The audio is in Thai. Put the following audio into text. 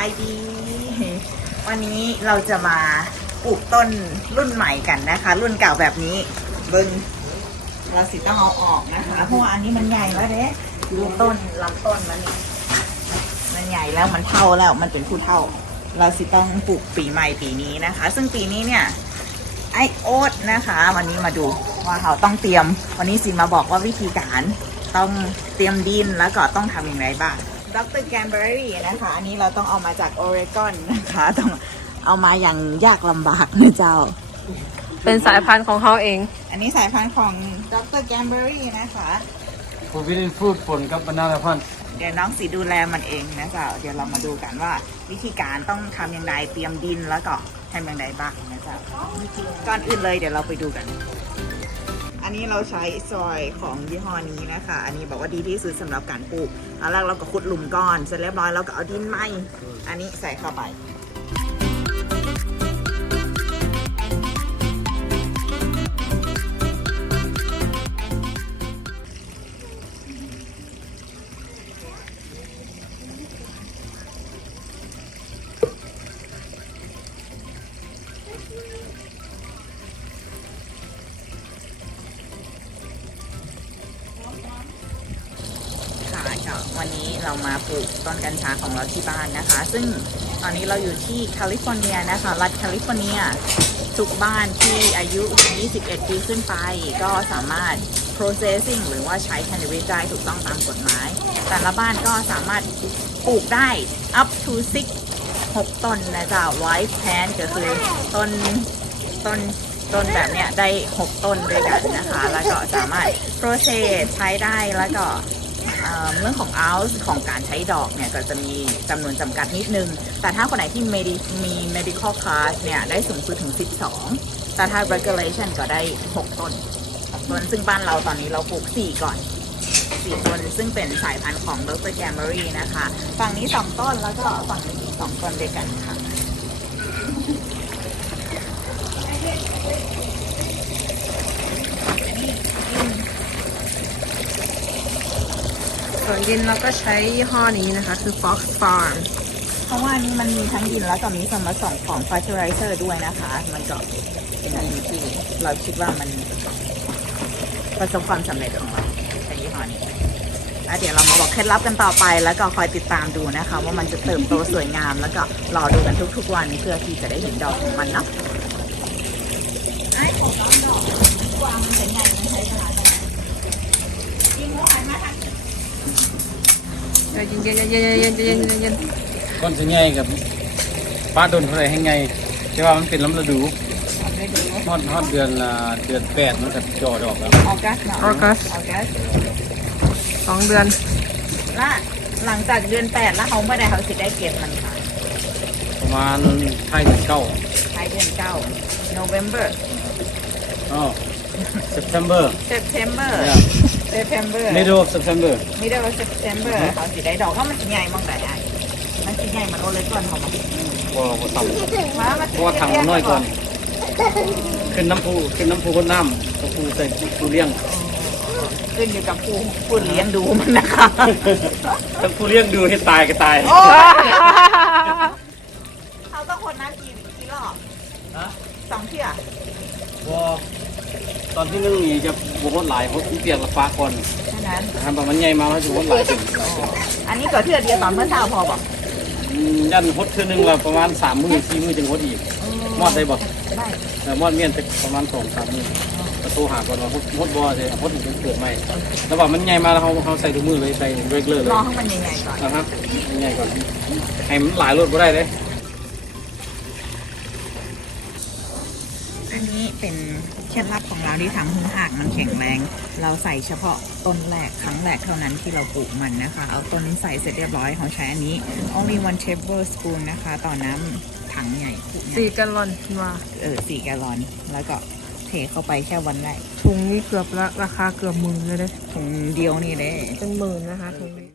ายดี วันนี้เราจะมาปลูกต้นรุ่นใหม่กันนะคะ รุ่นเก่าแบบนี้เบิ้งเราสิต้องเอาออกนะคะ เพราะว่าอันนี้มันใหญ่แล้วเด้ดูต้นลำต้นมันนี่มันใหญ่แล้วมันเท่าแล้วมันเป็นผู้เท่า เราสิต้องปลูกปีใหม่ปีนี้นะคะ ซึ่งปีนี้เนี่ยไอโอ๊ตนะคะ วันนี้มาดูว่าเขาต้องเตรียม วันนี้สิมาบอกว่าวิธีการต้องเตรียมดินแล้วก็ต้องทำอย่างไรบ้าง ดรแกนเบอรี่นะคะ อันนี้เราต้องเอามาจากโอเรกอนนะคะ ต้องเอามาอย่างยากลำบากนะเจ้า เป็นสายพันธุ์ของเขาเอง อันนี้สายพันธุ์ของดรแกนเบอรี่นะคะ Forbidden fruit ผลกับ banana พันธุ์เดี๋ยวน้องสีดูแลมันเองนะเจ้า เดี๋ยวเรามาดูกันว่า วิธีการต้องทำอย่างไรเตรียมดินแล้วก็ทำอย่างไรบ้างนะเจ้าก่อนอื่นเลยเดี๋ยวเราไปดูกัน อันนี้เราใช้ซอยของยี่ห้อนี้นะคะ อันนี้บอกว่าดีที่สุดสำหรับการปลูกแล้วเราก็ขุดหลุมก่อน เสร็จเรียบร้อยเราก็เอาดินไหมอันนี้ใส่เข้าไป วันนี้เรามาปลูกต้นกัญชาของเราที่บ้านนะคะ ซึ่งตอนนี้เราอยู่ที่แคลิฟอร์เนียนะคะ รัฐแคลิฟอร์เนียทุกบ้านที่อายุ 21 ปีขึ้นไป ก็สามารถ processing หรือว่าใช้ cannabis ได้ถูกต้องตามกฎหมาย แต่ละบ้านก็สามารถปลูกได้ up to 6 6 ต้นนะจ๊ะ white plant ก็คือต้นต้นต้นแบบเนี้ยได้ 6 ต้นด้วยกันนะคะ แล้วก็สามารถ process ใช้ได้แล้วก็ เรื่องของ ounce ของการใช้ดอกเนี่ยก็จะมีจำนวนจำกัดนิดนึง แต่ถ้าคนไหนที่ medi มี medical class เนี่ยได้สูงสุดถึง 12 แต่ถ้า regulation ก็ได้ 6 ต้น6ต้น ซึ่งบ้านเราตอนนี้เราปลูก 4 ก่อน 4 ต้น ซึ่งเป็นสายพันธุ์ของ d r g a m a r y นะคะ ฝั่งนี้ 2 ต้นแล้วก็ฝั่งนี้อีก2ต้นด้วยกันค่ะ ส่วนดินเราก็ใช้ยี่ห้อนี้นะคะ คือ Fox Farm เพราะว่านี่มันมีทั้งดินแล้วก็มีส่วนผสมของ fertilizer ด้วยนะคะ มันก็เป็นอันนี้ที่เราคิดว่ามันประสบความสำเร็จของเราใช้ยี่ห้อนี้แล้วเดี๋ยวเรามาบอกเคล็ดลับกันต่อไป แล้วก็คอยติดตามดูนะคะ ว่ามันจะเติบโตสวยงาม แล้วก็รอดูกันทุกๆวันเพื่อที่จะได้เห็นดอกของมันเนาะ ก้อนจะใหญ่กับป้าโดนเท่าไรให้ไงที่ว่ามันเป็นล้มำะดูฮอดฮอดเดือนเดือนแปดมันจะจอดอกแล้วออกัสออกัสสองเดือนละหลังจากเดือนแปดแล้วเขาไม่ได้เขาสิได้เก็บมันค่ะประมาณไทยเดือนเก้าไทยเดือนเก้า November อ๋อ September September yeah September middle of September middle of September อือฮึเขาสิได้ดอกเพราะมันสิใหญ่มากแต่ไอ้มันสิใหญ่มันโอเลกอนเขามาบ่บ่ต่ำมามันเพราะว่าถังมันน้อยก่อนขึ้นน้ำพุขึ้นน้ำพุก้นน้ำก็ปูใส่ปูเลี้ยงขึ้นอยู่กับผู้ผู้เลี้ยงดูมันนะคะถ้าปูเลี้ยงดูให้ตายก็ตายโอ้เขาต้องคนน้ำกี่กี่รอบ ฮะสองเที่ยบ่ตอนที่นึ่งนี่จะบวชหลายเพราะที่เปียกละฟ้าก่อนเท่านั้นนะครับแต่มันใหญ่มาแล้วจะบวชหลายถึงอันนี้ก็เที่ยวเดียวตอนเมื่อเช้าพอบอกอืมยันพดเทื่อนึงละประมาณสามมื้อสี่มื้อจึงพดอีกมอดได้บ่ได้แต่มอดเมียนไปประมาณสองสามมื้อก็โทรหาก่อนว่าพดพดบ่เลยพดอีกจนเกิดใหม่แล้วว่ามันใหญ่มาแล้วเขาเขาใส่ถุงมือเลยใส่เรกเลอร์เลยรอให้มันใหญ่ๆก่อนนะครับใหญ่ก่อนให้มันหลายรถบ่ได้เลย อันนี้เป็นเคล็ดลับของเราที่ทำให้หากมันแข็งแรง เราใส่เฉพาะต้นแรกครั้งแรกเท่านั้นที่เราปลูกมันนะคะ เอาต้นใส่เสร็จเรียบร้อยเขาใช้อันนี้ only one tablespoon นะคะ ต่อน้ำถังใหญ่ถุงใหญ่สี่แกลลอนมาเออสี่แกลลอน แล้วก็เทเข้าไปแค่วันแรกถุงนี้เกือบละราคาเกือบหมื่นเลยเด้ถุงเดียวนี่เลยเป็นหมื่นนะคะถุงนี้